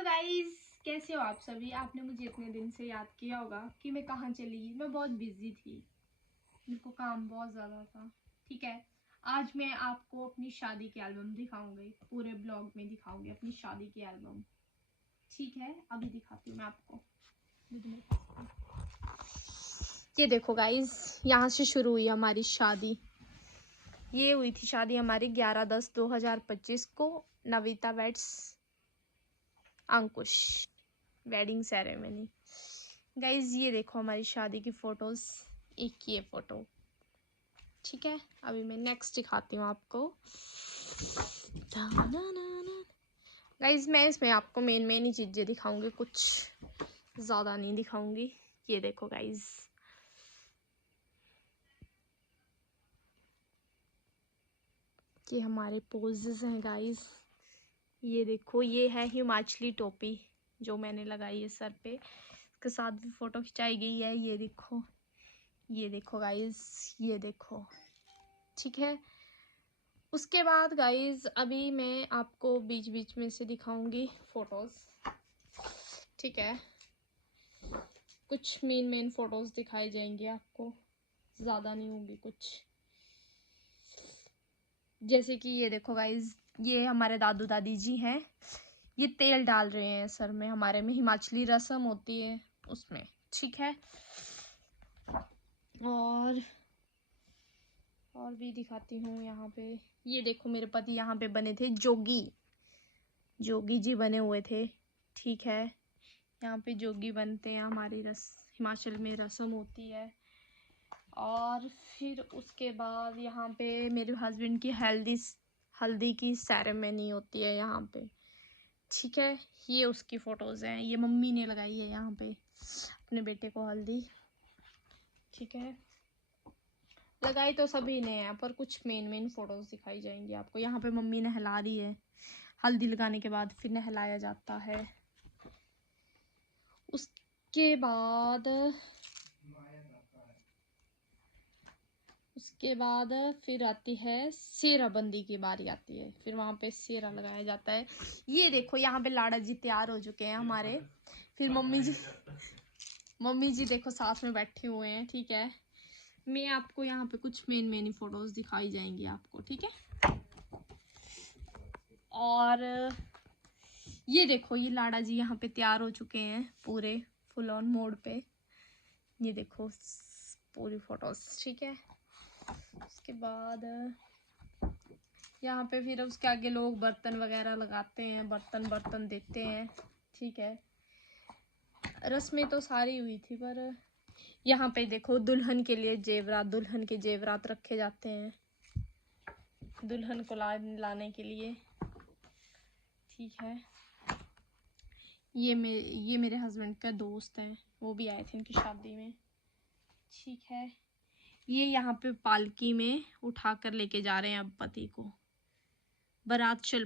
Hello guys, कैसे हो आप सभी। आपने मुझे इतने दिन से याद किया होगा कि मैं कहाँ चली गई। मैं बहुत बिजी थी, मेरे को काम बहुत ज़्यादा था। ठीक है, आज मैं आपको अपनी शादी की एल्बम दिखाऊंगी, पूरे ब्लॉग में दिखाऊंगी अपनी शादी की एल्बम। ठीक है, अभी दिखाती हूँ मैं आपको। ये देखो गाइस, यहाँ से शुरू हुई हमारी शादी। ये हुई थी शादी हमारी 11/10/2025 को, नविता वेड्स अंकुश, वेडिंग सेरेमनी। गाइज ये देखो हमारी शादी की फोटोज, एक ये फोटो। ठीक है, अभी मैं नेक्स्ट दिखाती हूँ आपको। गाइज मैं इसमें आपको मेन ही चीजें दिखाऊंगी, कुछ ज्यादा नहीं दिखाऊंगी। ये देखो गाइज, ये हमारे पोजेस हैं गाइज। ये देखो, ये है हिमाचली टोपी जो मैंने लगाई है सर पे, इसके साथ भी फोटो खिंचाई गई है। ये देखो, ये देखो गाइज, ये देखो। ठीक है, उसके बाद गाइज अभी मैं आपको बीच बीच में से दिखाऊंगी फोटोज। ठीक है, कुछ मेन फोटोज दिखाई जाएंगी आपको, ज्यादा नहीं होंगी कुछ। जैसे कि ये देखो गाइज, ये हमारे दादू दादी जी हैं, ये तेल डाल रहे हैं सर में। हमारे में हिमाचली रस्म होती है उसमें। ठीक है, और भी दिखाती हूँ यहाँ पे। ये देखो, मेरे पति यहाँ पे बने थे जोगी, जोगी जी बने हुए थे। ठीक है, यहाँ पे जोगी बनते हैं, हमारी हिमाचल में रस्म होती है। और फिर उसके बाद यहाँ पे मेरे हस्बैंड की हल्दी की सेरेमनी होती है यहाँ पे। ठीक है, ये उसकी फोटोज हैं, ये मम्मी ने लगाई है यहाँ पे अपने बेटे को हल्दी। ठीक है, लगाई तो सभी ने है, पर कुछ मेन फोटोज दिखाई जाएंगी आपको। यहाँ पे मम्मी नहला रही है, हल्दी लगाने के बाद फिर नहलाया जाता है। उसके बाद फिर आती है सेहरा बंदी की बारी आती है, फिर वहां पे सेहरा लगाया जाता है। ये देखो, यहाँ पे लाड़ा जी तैयार हो चुके हैं हमारे। फिर मम्मी जी देखो साथ में बैठे हुए हैं। ठीक है, मैं आपको यहाँ पे कुछ मेन फोटोज दिखाई जाएंगी आपको। ठीक है, और ये देखो, ये लाड़ा जी यहाँ पे तैयार हो चुके हैं पूरे फुल ऑन मोड पे। ये देखो पूरी फोटोज। ठीक है, उसके बाद यहाँ पे फिर उसके आगे लोग बर्तन वगैरह लगाते हैं, बर्तन देते हैं। ठीक है, रस्में तो सारी हुई थी, पर यहाँ पे देखो दुल्हन के लिए जेवरात, दुल्हन के जेवरात रखे जाते हैं दुल्हन को लाने के लिए। ठीक है, ये मेरे हस्बैंड का दोस्त है, वो भी आए थे इनकी शादी में। ठीक है, ये यहाँ पे पालकी में उठा कर लेके जा रहे हैं अब पति को। बारात चल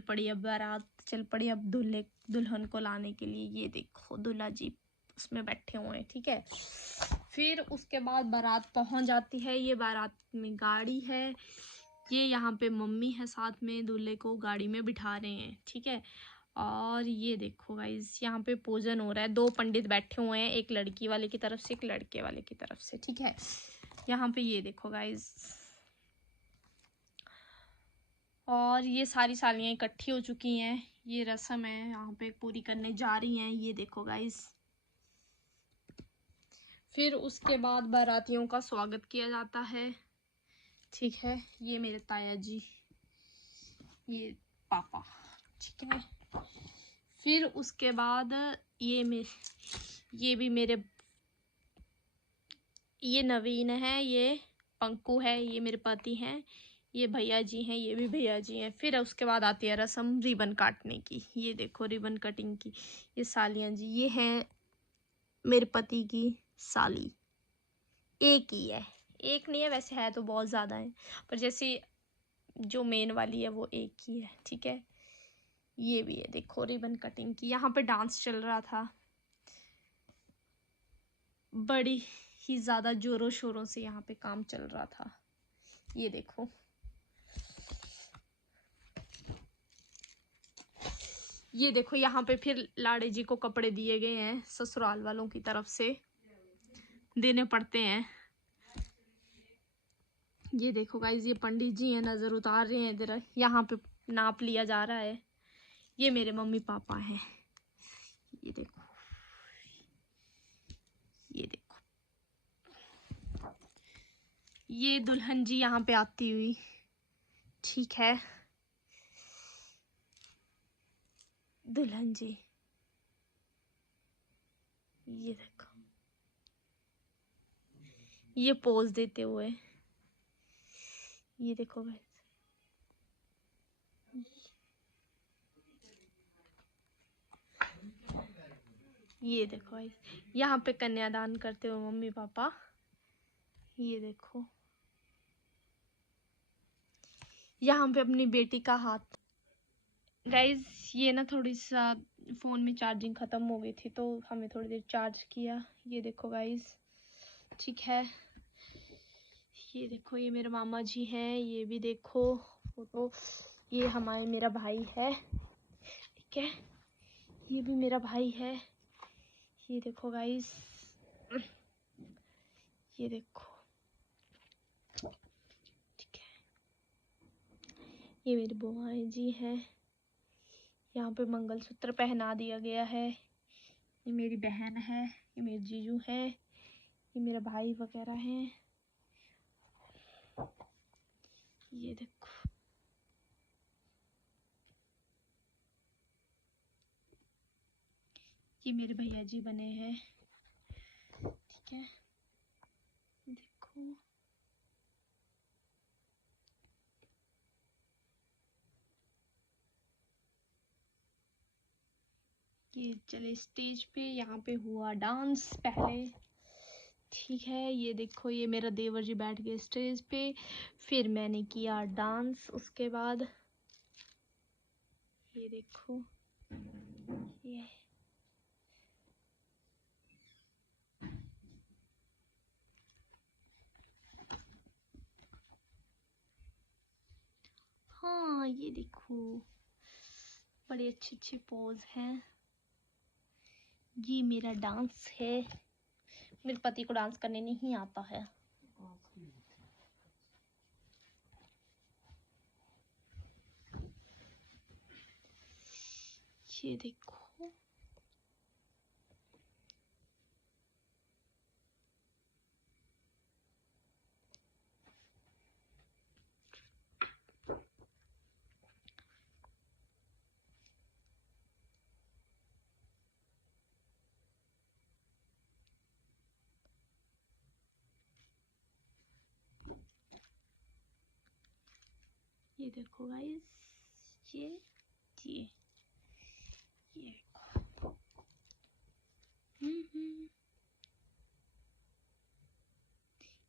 पड़ी अब दुल्हन को लाने के लिए। ये देखो दूल्हा जी उसमें बैठे हुए हैं। ठीक है, फिर उसके बाद बारात पहुंच जाती है। ये बारात में गाड़ी है, ये यहाँ पे मम्मी है साथ में, दूल्हे को गाड़ी में बिठा रहे हैं। ठीक है, और ये देखो गाइस, यहाँ पे पूजन हो रहा है। 2 पंडित बैठे हुए हैं, एक लड़की वाले की तरफ से, एक लड़के वाले की तरफ से। ठीक है, यहाँ पे ये देखो गाइस, और ये सारी सालियाँ इकट्ठी हो चुकी हैं। ये रस्म है यहाँ पे पूरी करने जा रही हैं। ये देखो गाइस, फिर उसके बाद बारातियों का स्वागत किया जाता है। ठीक है, ये मेरे ताया जी, ये पापा। ठीक है, फिर उसके बाद ये भी मेरे, ये नवीन है, ये पंकु है, ये मेरे पति हैं, ये भैया जी हैं, ये भी भैया जी हैं। फिर उसके बाद आती है रस्म रिबन काटने की। ये देखो रिबन कटिंग की, ये सालियाँ जी, ये है मेरे पति की साली। एक ही है, एक नहीं है वैसे, है तो बहुत ज़्यादा है, पर जैसे जो मेन वाली है वो एक ही है। ठीक है, ये भी है देखो रिबन कटिंग की। यहाँ पे डांस चल रहा था, बड़ी ही ज़्यादा ज़ोरों शोरों से यहाँ पे काम चल रहा था। ये देखो, ये देखो यहाँ पे फिर लाड़े जी को कपड़े दिए गए हैं, ससुराल वालों की तरफ से देने पड़ते हैं। ये देखो गाइस, ये पंडित जी हैं, नजर उतार रहे हैं इधर, यहाँ पे नाप लिया जा रहा है। ये मेरे मम्मी पापा हैं। ये देखो, ये देखो, ये दुल्हन जी यहाँ पे आती हुई, ठीक है, दुल्हन जी, ये देखो, ये पोज देते हुए, ये देखो गाइस, ये देखो गाइस, यहाँ पे कन्यादान करते हुए मम्मी पापा, ये देखो, यहाँ पे अपनी बेटी का हाथ। गाइज ये ना थोड़ी सा फोन में चार्जिंग खत्म हो गई थी तो हमें थोड़ी देर चार्ज किया। ये देखो गाइज, ठीक है, ये देखो, ये मेरे मामा जी हैं, ये भी देखो फोटो, ये हमारे मेरा भाई है, ठीक है, ये भी मेरा भाई है, ये देखो गाइज, ये देखो, ठीक है, ये मेरी बुआएं जी हैं, यहाँ पे मंगलसूत्र पहना दिया गया है, ये मेरी बहन है, ये मेरे जीजू है, ये मेरा भाई वगैरह हैं, ये देखो, ये मेरे भैया जी बने हैं, ठीक है, देखो, ये चले स्टेज पे, यहाँ पे हुआ डांस पहले, ठीक है, ये देखो, ये मेरा देवर जी बैठ गए स्टेज पे, फिर मैंने किया डांस उसके बाद, ये देखो, ये हाँ, ये देखो, बड़े अच्छे अच्छे पोज हैं, ये मेरा डांस है, मेरे पति को डांस करने नहीं आता है। ये देखो, ये देखो गाइस, ये ये ये देखो,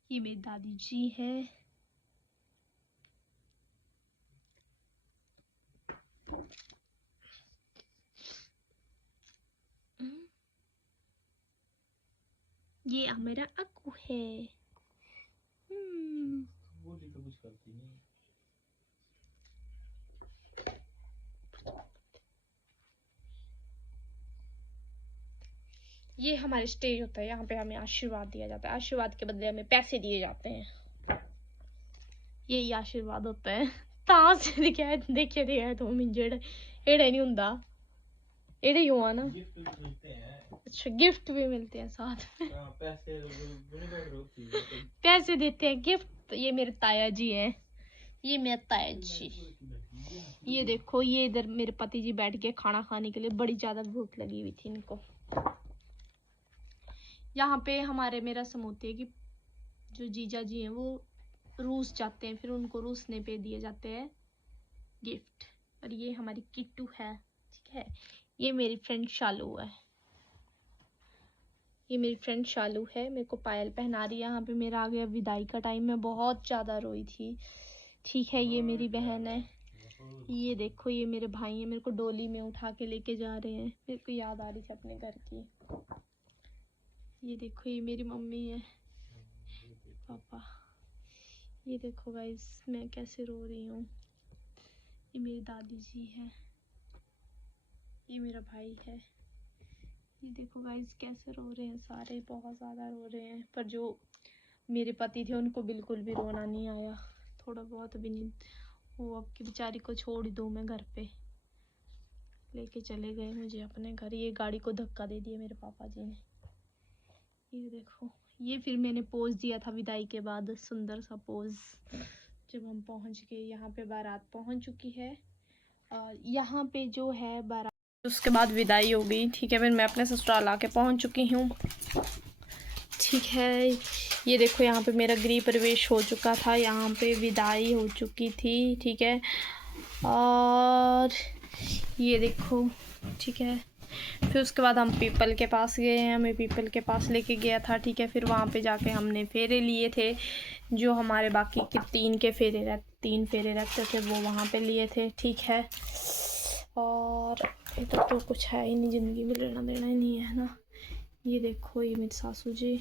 ये मेरी दादी जी है, ये मेरा अक्कू है, वो तो कुछ करती नहीं। ये हमारे स्टेज होता है, यहाँ पे हमें आशीर्वाद दिया जाता है, आशीर्वाद के बदले हमें पैसे दिए जाते हैं, यही आशीर्वाद होता है। तास दिखाया देखिए दिखाया तो मिंजेड़ एड़े नहीं हुंदा, एड़े ही हुआ ना, अच्छा गिफ्ट भी मिलते हैं साथ में, पैसे देते हैं, गिफ्ट। ये मेरे ताया जी हैं, ये मेरे ताया जी, ये देखो, ये इधर मेरे पति जी बैठ के खाना खाने के लिए, बड़ी ज्यादा भूख लगी हुई थी इनको। यहाँ पे हमारे मेरा समूह है कि जो जीजा जी हैं वो रूस जाते हैं, फिर उनको रूसने पे दिए जाते हैं गिफ्ट। और ये हमारी किट्टू है, ठीक है, ये मेरी फ्रेंड शालू है, ये मेरी फ्रेंड शालू है, मेरे को पायल पहना रही है। यहाँ पे मेरा आ गया विदाई का टाइम, मैं बहुत ज़्यादा रोई थी, ठीक है, ये मेरी बहन है, ये देखो, ये मेरे भाई हैं, मेरे को डोली में उठा के लेके जा रहे हैं, मेरे को याद आ रही थी अपने घर की। ये देखो, ये मेरी मम्मी है, पापा, ये देखो गाइस मैं कैसे रो रही हूँ, ये मेरी दादी जी है, ये मेरा भाई है। ये देखो गाइस कैसे रो रहे हैं सारे, बहुत ज़्यादा रो रहे हैं। पर जो मेरे पति थे उनको बिल्कुल भी रोना नहीं आया, थोड़ा बहुत भी नहीं। वो अब की बेचारी को छोड़ दूँ मैं घर पे, लेके चले गए मुझे अपने घर। ये गाड़ी को धक्का दे दिया मेरे पापा जी ने। ये देखो, ये फिर मैंने पोज दिया था विदाई के बाद, सुंदर सा पोज। जब हम पहुंच गए यहाँ पे, बारात पहुंच चुकी है यहाँ पे जो है बारात, उसके बाद विदाई हो गई। ठीक है, फिर मैं अपने ससुराल आके पहुंच चुकी हूँ। ठीक है, ये देखो यहाँ पे मेरा गृह प्रवेश हो चुका था, यहाँ पे विदाई हो चुकी थी। ठीक है, और ये देखो, ठीक है। फिर उसके बाद हम पीपल के पास गए हैं, हमें पीपल के पास लेके गया था। ठीक है, फिर वहाँ पे जाके हमने फेरे लिए थे, जो हमारे बाकी के 3 फेरे रहते थे वो वहाँ पे लिए थे। ठीक है, और इधर तो कुछ है ही नहीं, ज़िंदगी में लेना देना ही नहीं है ना। ये देखो, ये मेरी सासू जी,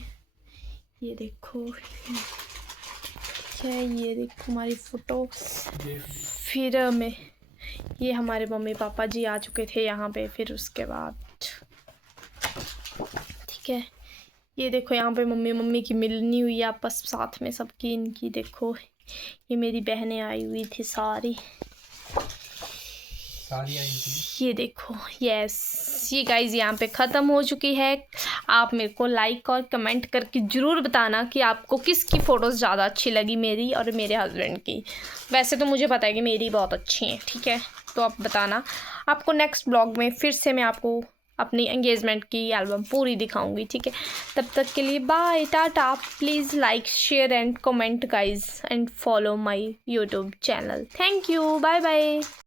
ये देखो, ठीक है, ये देखो हमारी फ़ोटो। फिर मैं, ये हमारे मम्मी पापा जी आ चुके थे यहाँ पे। फिर उसके बाद ठीक है, ये देखो यहाँ पे मम्मी की मिलनी हुई आपस साथ में सबकी। इनकी देखो, ये मेरी बहनें आई हुई थी सारी आई थी। ये देखो, यस, ये गाइज यहाँ पे ख़त्म हो चुकी है। आप मेरे को लाइक और कमेंट करके ज़रूर बताना कि आपको किसकी फ़ोटोज़ ज़्यादा अच्छी लगी, मेरी और मेरे हस्बैंड की। वैसे तो मुझे पता है कि मेरी बहुत अच्छी हैं। ठीक है, तो आप बताना। आपको नेक्स्ट ब्लॉग में फिर से मैं आपको अपनी एंगेजमेंट की एल्बम पूरी दिखाऊंगी। ठीक है, तब तक के लिए bye, tata. Please like, share and comment guys, and follow my YouTube channel. Thank you, bye bye.